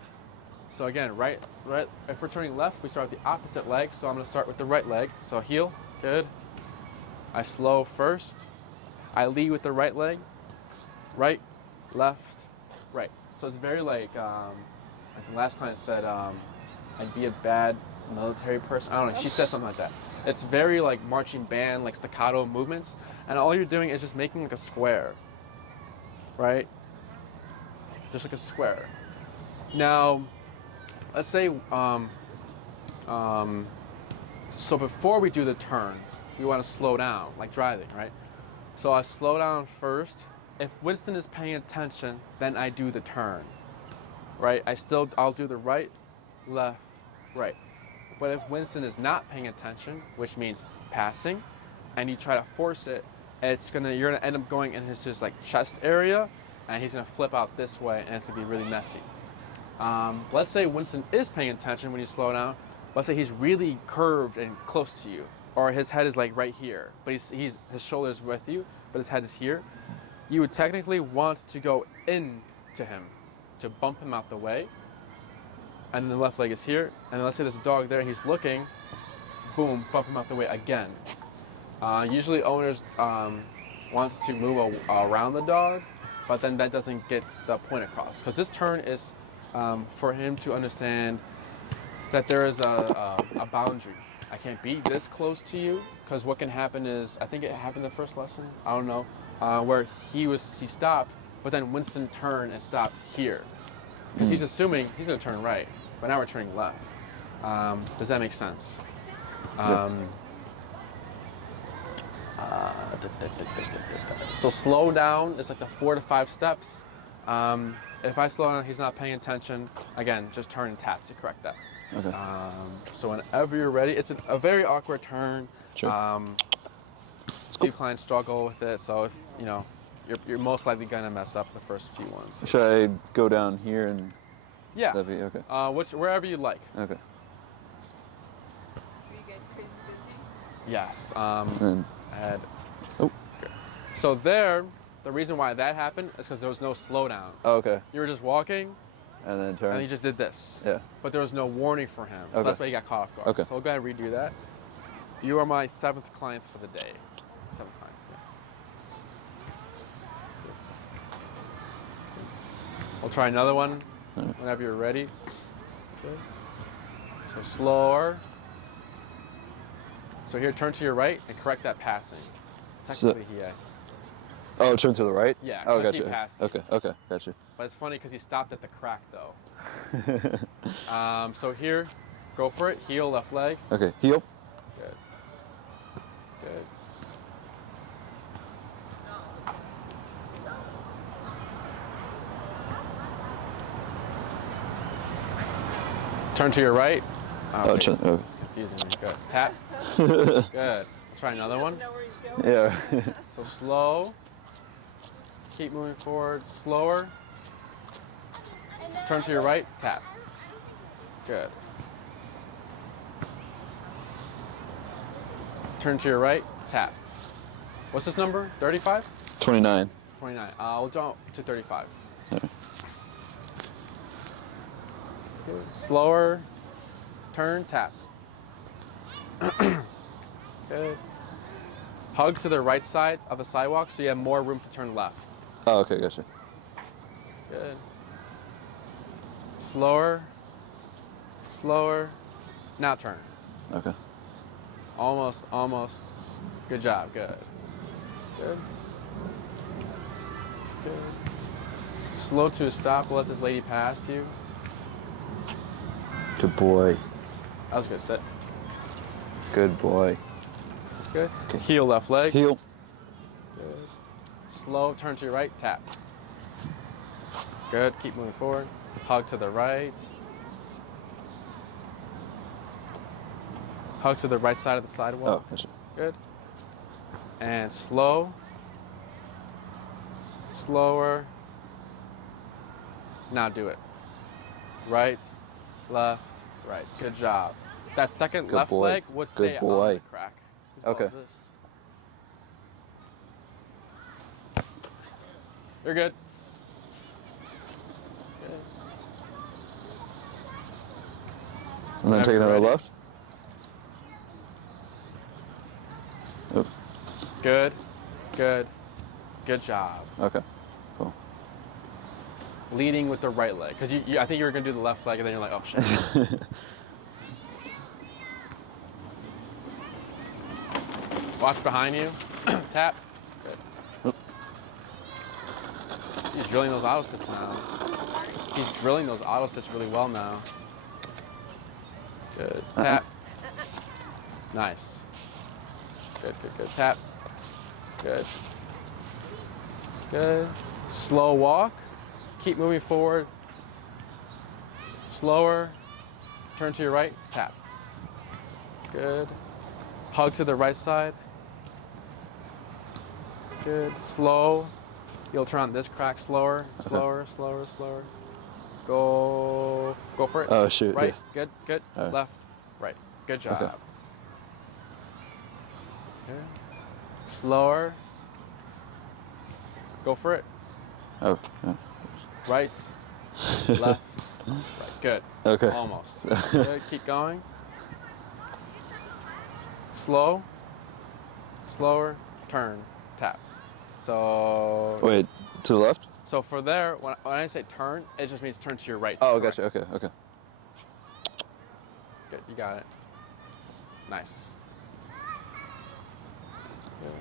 So again, right. If we're turning left, we start with the opposite leg. So I'm going to start with the right leg. So heel, good. I slow first. I lead with the right leg. Right, left, right. So it's very like the last client said, I'd be a bad military person. I don't know. She said something like that. It's very like marching band, like staccato movements, and all you're doing is just making like a square, right? Just like a square. Now, let's say, so before we do the turn, we want to slow down, like driving, right? So I slow down first. If Winston is paying attention, then I do the turn, right? I'll do the right, left, right. But if Winston is not paying attention, which means passing, and you try to force it, you're gonna end up going in his just like chest area, and he's gonna flip out this way, and it's gonna be really messy. Let's say Winston is paying attention when you slow down. Let's say he's really curved and close to you, or his head is like right here, but his shoulder is with you, but his head is here. You would technically want to go into him to bump him out the way, and then the left leg is here, and then let's say there's a dog there and he's looking, boom, bump him out the way again. Usually owners want to move around the dog, but then that doesn't get the point across, because this turn is for him to understand that there is a boundary. I can't be this close to you, because what can happen is, I think it happened the first lesson, I don't know, where he stopped, but then Winston turned and stopped here, because he's assuming he's going to turn right, but now we're turning left. Does that make sense? So slow down is like the 4 to 5 steps. If I slow down, he's not paying attention. Again, just turn and tap to correct that. Okay. So whenever you're ready, it's a very awkward turn. Sure. Few clients struggle with it, so if you know, you're most likely gonna mess up the first few ones. Should I go down here and? Yeah. That'd be okay. Wherever you like. Okay. Are you guys crazy busy? Yes. And oh. So there, the reason why that happened is because there was no slowdown. Oh, okay. You were just walking, And then turn. and he just did this. Yeah. But there was no warning for him. So Okay. that's why he got caught off guard. Okay. So we'll go ahead and redo that. You are my 7th client for the day. 7th client. Yeah. We'll try another one Alright. whenever you're ready. Okay. So slower. So here, turn to your right and correct that passing. Technically, Oh, turn to the right? Yeah, Oh, 'cause he gotcha. passed. Okay, gotcha. But it's funny because he stopped at the crack though. So here, go for it. Heel, left leg. Okay, heel. Good. Good. Turn to your right. Oh, wait, turn. Okay. it's confusing me. Good. Tap. Good. Let's try another one. Know where he's going? Yeah. So slow. Keep moving forward. Slower. Turn to your right. Tap. Good. Turn to your right. Tap. What's this number? 35? 29. 29. We'll jump to 35. Okay. Good. Slower. Turn. Tap. Good. Hug to the right side of the sidewalk so you have more room to turn left. Oh, okay, gotcha. Good. Slower. Slower. Now turn. Okay. Almost, almost. Good job. Good. Good. Good. Slow to a stop. We'll let this lady pass you. Good boy. That was a good sit. Good boy. That's good. Okay. Heel, left leg. Heel. Good. Slow. Turn to your right. Tap. Good. Keep moving forward. Hug to the right. Hug to the right side of the sidewalk. Oh, gotcha. Good. And slow. Slower. Now do it. Right, left, right. Good job. That second Good left boy. leg would stay Good on boy. the crack. As Okay. well as this. You're good. Good. And then Whenever take you're another ready. left. Oh, Good. Good. Good job. okay. Cool. Leading with the right leg. Because I think you were going to do the left leg and then you're like, oh shit. Watch behind you. Tap. Good. He's drilling those auto sits now. He's drilling those auto sits really well now. Good. Tap. Nice. Good, good, good. Tap. Good. Good. Slow walk. Keep moving forward. Slower. Turn to your right. Tap. Good. Hug to the right side. Good. Slow. You'll turn on this crack slower. Slower, slower, slower. Go for it. Oh, shoot, Right. yeah. Good, good. All right. Left. Right. Good job. Okay. Okay. Slower. Go for it. Oh, yeah. Right. Left. Right. Good. Okay. Almost. Good. Keep going. Slow. Slower. Turn. Tap. So. Wait, to the left? So for there, when I say turn, it just means turn to your right. Oh, Correct. gotcha. Okay, okay. Good. You got it. Nice. Good.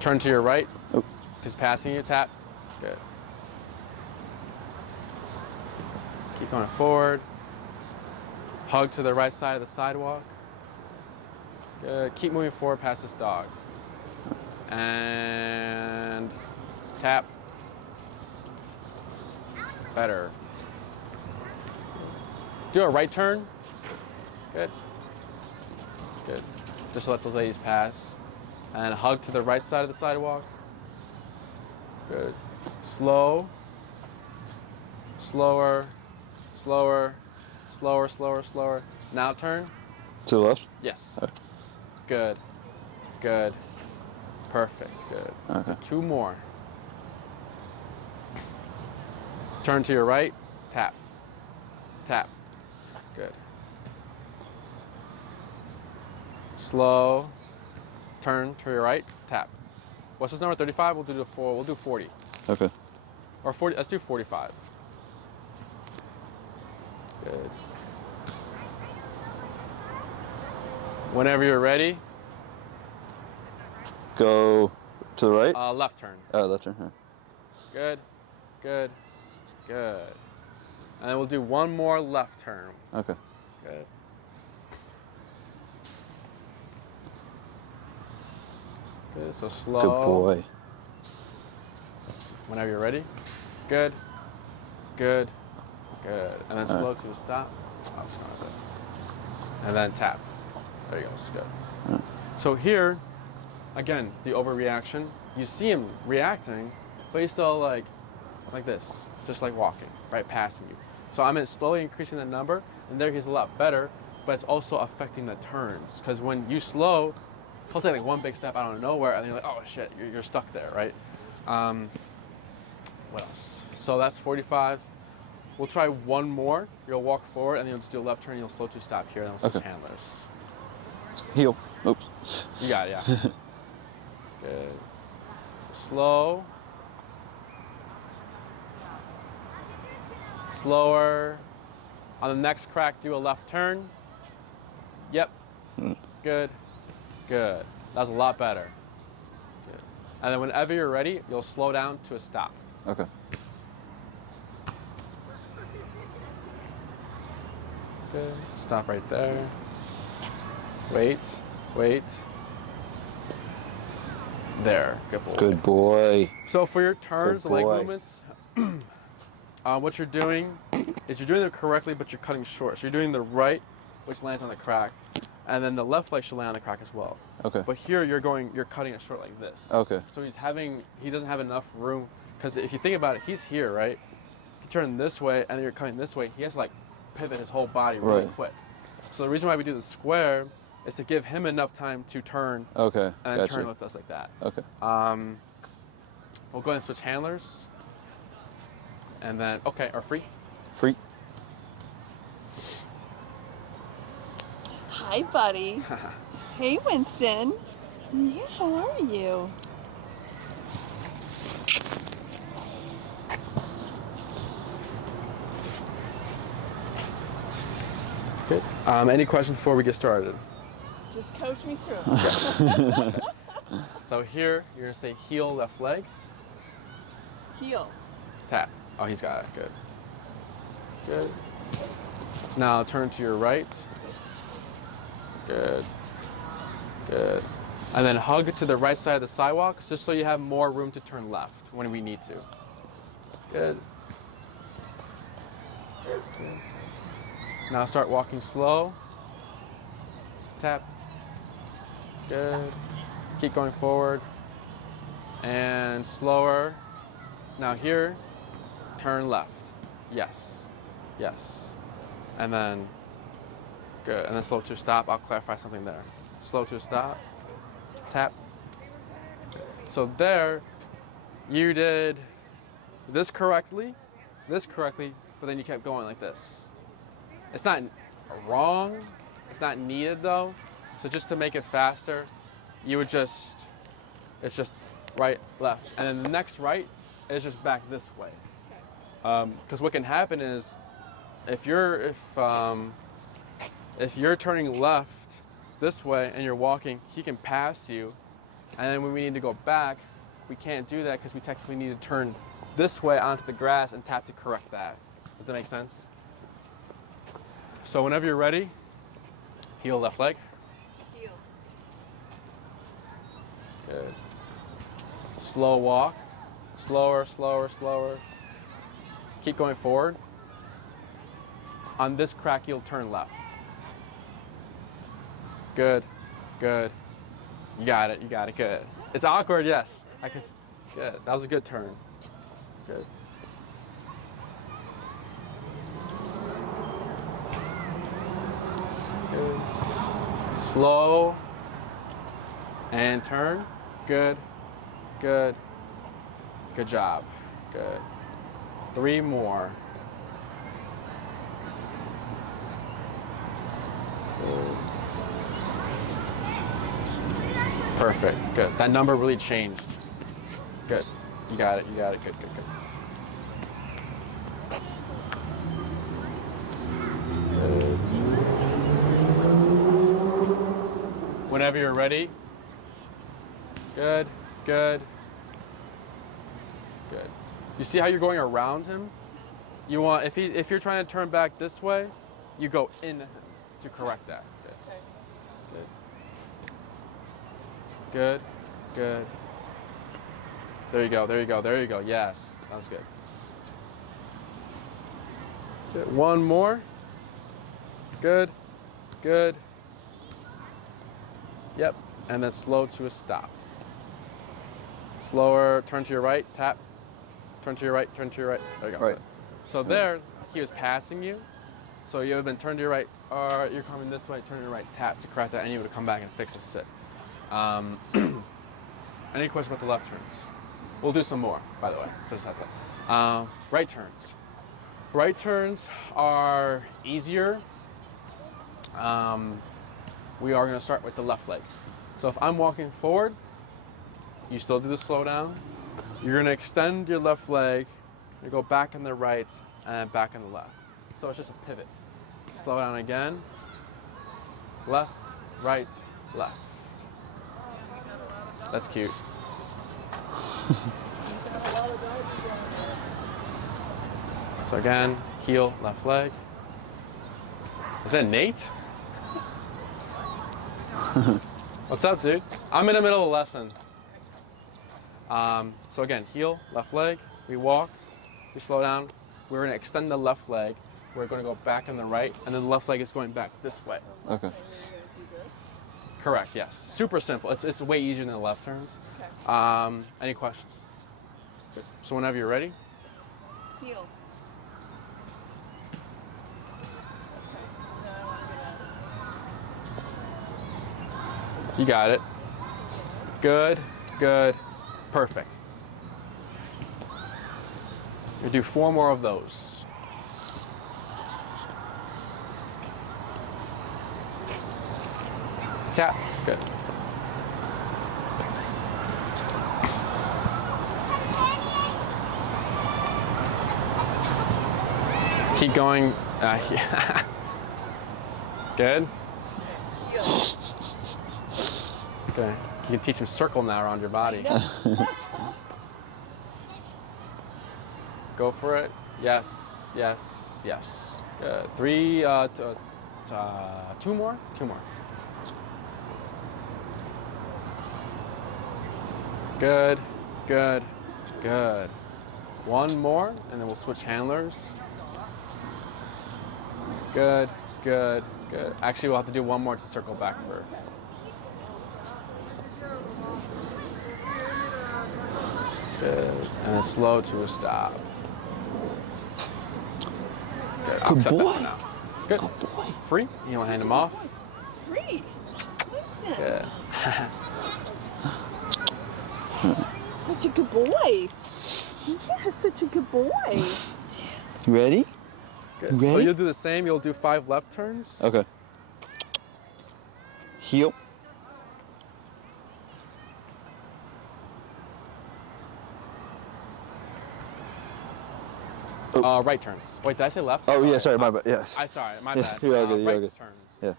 Turn to your right. Oh. He's passing you. Tap. Good. Keep going forward. Hug to the right side of the sidewalk. Good. Keep moving forward past this dog. And tap. Better. Do a right turn. Good. Good. Just to let those ladies pass. And hug to the right side of the sidewalk. Good. Slow. Slower. Slower. Slower, slower, slower. Now turn. To the left? Yes. Okay. Good. Good. Perfect. Good. Okay. 2 more. Turn to your right. Tap. Tap. Good. Slow. Turn to your right. Tap. What's this number? 35? We'll do 4. We'll do 40. Okay. Or 40. Let's do 45. Good. Whenever you're ready, Go to the right? left turn. Oh, left turn. Yeah. Good. Good. Good. And then we'll do 1 more left turn. Okay. Good. Good. So slow. Good boy. Whenever you're ready. Good. Good. Good. And then slow to a stop. Oh, just gonna do it. And then tap. There you go. It's good. So here, again, the overreaction. You see him reacting, but he's still like this, just like walking, right, passing you. So I'm slowly increasing the number, and there he's a lot better, but it's also affecting the turns. Because when you slow, he'll take like 1 big step out of nowhere, and then you're like, oh shit, you're stuck there, right? What else? So that's 45. We'll try 1 more. You'll walk forward, and then you'll just do a left turn, and you'll slow to stop here, and then we'll switch handlers. Heel. Oops. You got it, yeah. Good. Slow. Slower. On the next crack, do a left turn. Yep. Good. Good. That was a lot better. Good. And then whenever you're ready, you'll slow down to a stop. Okay. Good. Stop right there. Wait. Wait. There. Good boy. Good boy. So for your turns, Good the leg boy. movements, what you're doing is you're doing them correctly, but you're cutting short. So you're doing the right, which lands on the crack, and then the left leg should land on the crack as well. Okay. But here you're cutting it short like this. Okay. So he doesn't have enough room, because if you think about it, he's here, right? If you turn this way and then you're cutting this way, he has to like pivot his whole body really Right. quick. So the reason why we do the square is to give him enough time to turn Okay. and then Gotcha. turn with us like that. Okay. We'll go ahead and switch handlers. And then, okay, are free? Free. Hi, buddy. Hey, Winston. Yeah, how are you? Good. Any questions before we get started? Just coach me through it. So here, you're gonna say heel left leg, Heel. tap. Oh, he's got it, good. Good. Now turn to your right. Good. Good. And then hug to the right side of the sidewalk, just so you have more room to turn left when we need to. Good. Good. Now start walking slow. Tap. Good. Keep going forward. And slower. Now here, turn left. Yes. Yes. And then, good. And then slow to a stop. I'll clarify something there. Slow to a stop. Tap. So there, you did this correctly, but then you kept going like this. It's not wrong. It's not needed though. So just to make it faster, it's just right, left. And then the next right is just back this way. Because what can happen is if you're turning left this way and you're walking, he can pass you. And then when we need to go back, we can't do that because we technically need to turn this way onto the grass and tap to correct that. Does that make sense? So whenever you're ready, heel left leg. Heel. Good. Slow walk. Slower, slower, slower. Keep going forward. On this crack, you'll turn left. Good, good. You got it, good. It's awkward, yes. Good, that was a good turn. Good. Good. Slow and turn. Good, good. Good job, good. 3 more. Good. Perfect, good. That number really changed. Good, you got it, good, good, good. Good. Whenever you're ready. Good, good. Good. You see how you're going around him? You want, if you're trying to turn back this way, you go in him to correct that. Good. Good. Good. Good. There you go, there you go, there you go. Yes, that was good. Good. One more. Good. Good. Yep. And then slow to a stop. Slower, turn to your right, tap. Turn to your right, turn to your right. There you go. Right. So there, he was passing you. So you would have been turn to your right, or you're coming this way, turn to your right, tap to correct that, and you would have come back and fixed the sit. Any question about the left turns? We'll do some more, by the way. So that's it. Right turns. Right turns are easier. We are going to start with the left leg. So if I'm walking forward, you still do the slow down. You're going to extend your left leg, you go back in the right, and back in the left. So it's just a pivot. Slow down again. Left, right, left. That's cute. So again, heel, left leg. Is that Nate? What's up, dude? I'm in the middle of a lesson. So again, heel, left leg. We walk, we slow down. We're going to extend the left leg. We're going to go back on the right, and then the left leg is going back this way. Okay. Correct, yes. Super simple. It's way easier than the left turns. Okay. Any questions? Good. So whenever you're ready. Heel. You got it. Good, good, perfect. We do 4 more of those. Tap, good. Keep going. Yeah. Good. Heel. Okay. You can teach him circle now around your body. Go for it. Yes, yes, yes. Good. 3, 2 more? 2 more. Good, good, good. 1 more, and then we'll switch handlers. Good, good, good. Actually, we'll have to do 1 more to circle back for. Good, and then slow to a stop. Good, I'll accept that for now. Good. Good boy. Free? You want to hand him off? Free. Winston. Good. Such a good boy. Yeah, such a good boy. You ready? Good. Ready? So you'll do the same. You'll do 5 left turns. Okay. Heel. Right turns. Wait, did I say left? Oh yeah, sorry, my bad. Yes. Sorry, my Yeah, bad. you're all good, you're all right good. turns. Yeah.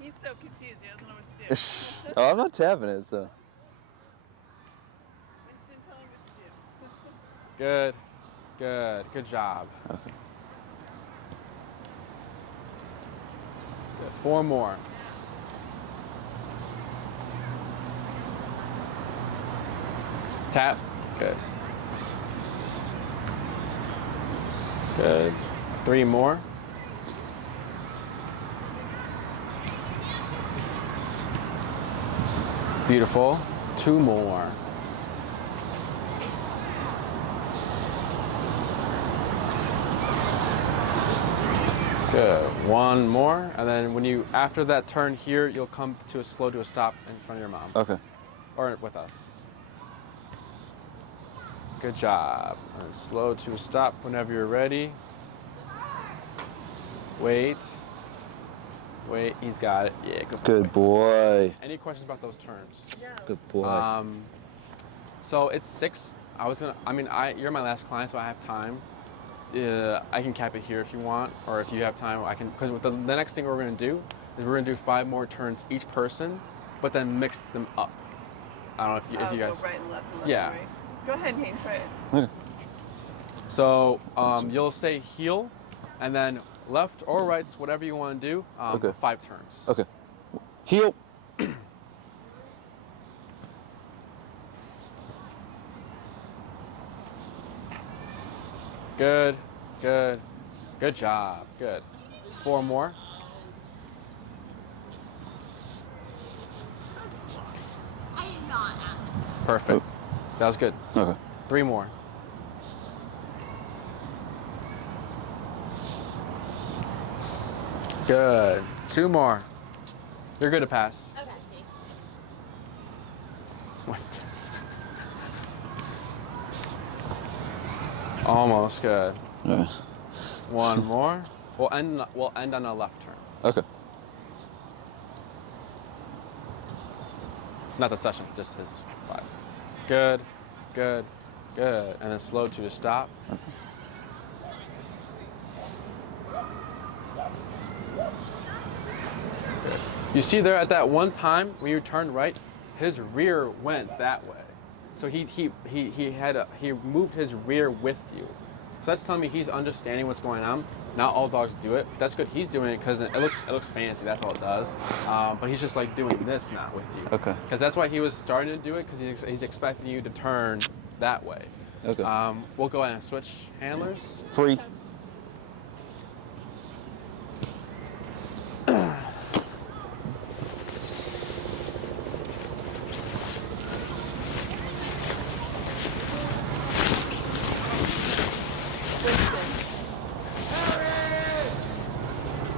He's so confused. He doesn't know what to do. Oh, I'm not tapping it, so. Winston, tell him what to do. Good, good, good job. Okay. Good. 4 more. Tap. Good. Good. 3 more. Beautiful. 2 more. Good. 1 more, and then when you after that turn here, you'll come to a slow to a stop in front of your mom. Okay. Or with us. Good job. And slow to a stop whenever you're ready. Wait. Wait, he's got it. Yeah, Good boy. Any questions about those turns? Good boy. So it's 6. You're my last client, so I have time. I can cap it here if you want, or if you have time, I can. Because the next thing we're going to do is we're going to do 5 more turns each person, but then mix them up. I don't know if you guys. Go right and left and left Yeah. and right. Go ahead, Haynes, try it. Okay. So you'll say heel, and then left or right, whatever you want to do. Okay. 5 turns. Okay. Heel. Good, good, good job. Good. 4 more. I did not ask. Perfect. That was good. Okay. 3 more. Good. 2 more. You're good to pass. Okay, thanks. Winston. Almost good. Yeah. 1 more. We'll end on a left turn. Okay. Not the session, just his 5. Good, good, good. And then slow to a stop. Good. You see there at that one time when you turned right, his rear went that way. So he moved his rear with you. So that's telling me he's understanding what's going on. Not all dogs do it. That's good. He's doing it because it looks fancy. That's all it does. But he's just like doing this now with you. Okay. Because that's why he was starting to do it, because he's expecting you to turn that way. Okay. We'll go ahead and switch handlers. Free. Winston.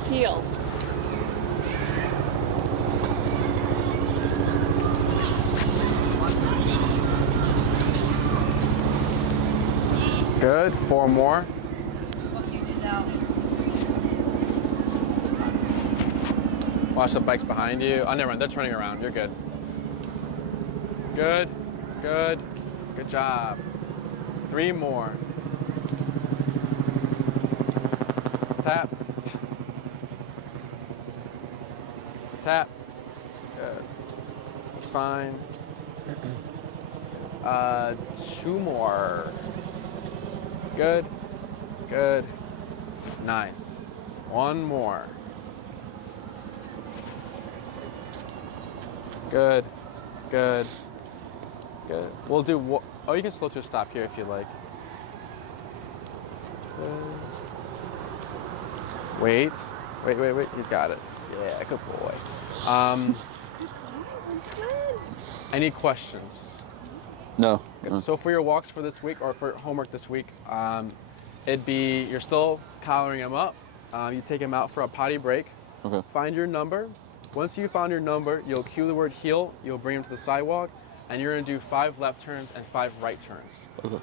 Heel. Good. 4 more. Watch the bikes behind you. Oh, never mind. They're turning around. You're good. Good. Good. Good job. 3 more. Tap. Tap. Good. It's fine. 2 more. Good. Good. Nice. 1 more. Good. Good. Good. We'll do. Oh, you can slow to a stop here if you like. Good. Wait. Wait. He's got it. Yeah, good boy. Any questions? No. Good. So for your walks for this week, or for homework this week, it'd be you're still collaring him up. You take him out for a potty break. Okay. Find your number. Once you found your number, you'll cue the word heel. You'll bring him to the sidewalk, and you're gonna do 5 left turns and 5 right turns. Okay.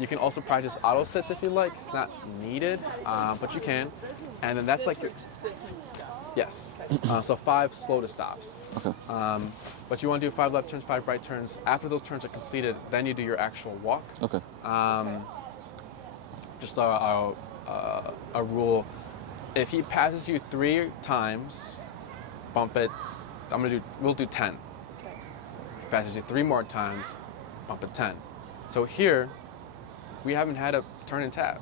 You can also practice auto sits if you like. It's not needed, but you can. And then that's like your, yes. So 5 slow to stops. Okay. But you want to do 5 left turns, 5 right turns. After those turns are completed, then you do your actual walk. Okay. Just a rule: if he passes you 3 times, bump it. We'll do 10. Okay. If he passes you 3 more times, bump it 10. So here, we haven't had a turn and tap,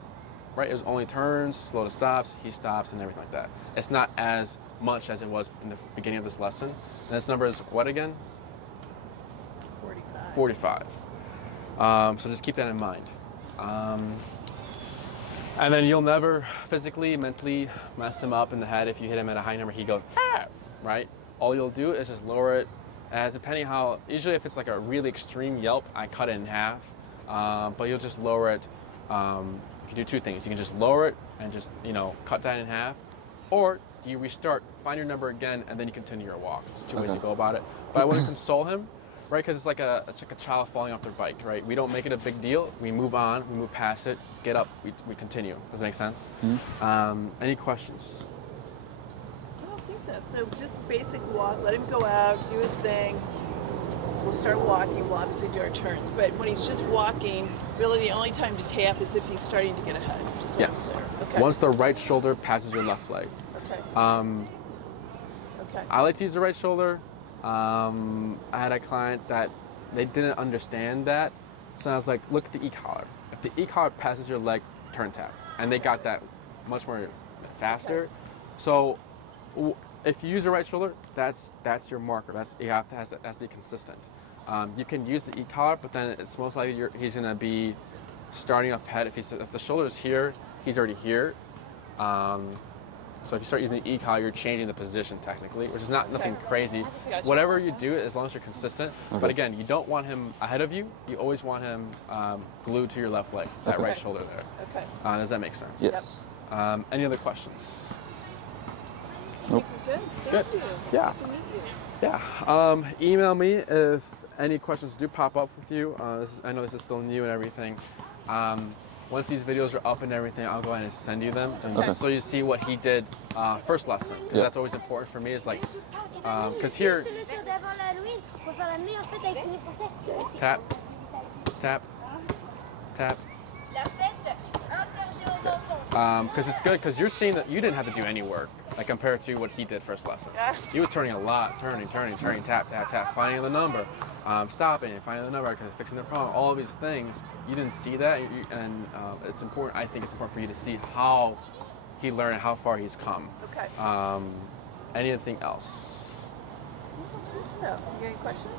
right? It was only turns, slow to stops, he stops, and everything like that. It's not as much as it was in the beginning of this lesson. And this number is what again? 45. 45. So just keep that in mind. And then you'll never physically, mentally mess him up in the head. If you hit him at a high number, he goes, ah, right? All you'll do is just lower it. Depending how, usually if it's like a really extreme yelp, I cut it in half. But you'll just lower it. You can do two things. You can just lower it and just, cut that in half. Or you restart, find your number again, and then you continue your walk. There's two ways to go about it. But I wouldn't console him, right? Because it's like a child falling off their bike, right? We don't make it a big deal. We move on, we move past it, get up, we continue. Does that make sense? Any questions? I don't think so. So just basic walk, let him go out, do his thing. We'll start walking, we'll obviously do our turns. But when he's just walking, really the only time to tap is if he's starting to get ahead. Just so Yes. Okay. Once the right shoulder passes your left leg. Okay. Okay. I like to use the right shoulder. I had a client that they didn't understand that. So I was like, look at the e-collar. If the e-collar passes your leg, turn tap. And they got that much more faster. Okay. So if you use the right shoulder, that's your marker. It has to be consistent. You can use the e-collar, but then it's most likely he's going to be starting off head. If the shoulder is here, he's already here. So if you start using the e-collar, you're changing the position technically, which is nothing crazy. Gotcha. Whatever you do, as long as you're consistent. Okay. But again, you don't want him ahead of you. You always want him glued to your left leg, that right shoulder there. Okay. Does that make sense? Yes. Any other questions? Nope. Good. Good. Thank you. Yeah. Good to meet you. Yeah. Email me if any questions do pop up with you. I know this is still new and everything. Once these videos are up and everything, I'll go ahead and send you them, and so you see what he did first lesson. 'Cause Yeah. that's always important for me. Is like, because here, tap, tap, tap. Because it's good because you're seeing that you didn't have to do any work, like compared to what he did first lesson. Yes. He was turning a lot, turning, tap, tap, tap, finding the number, stopping and finding the number, fixing the problem, all of these things. You didn't see that, and it's important. I think it's important for you to see how he learned and how far he's come. Okay. Anything else? So, you got any questions?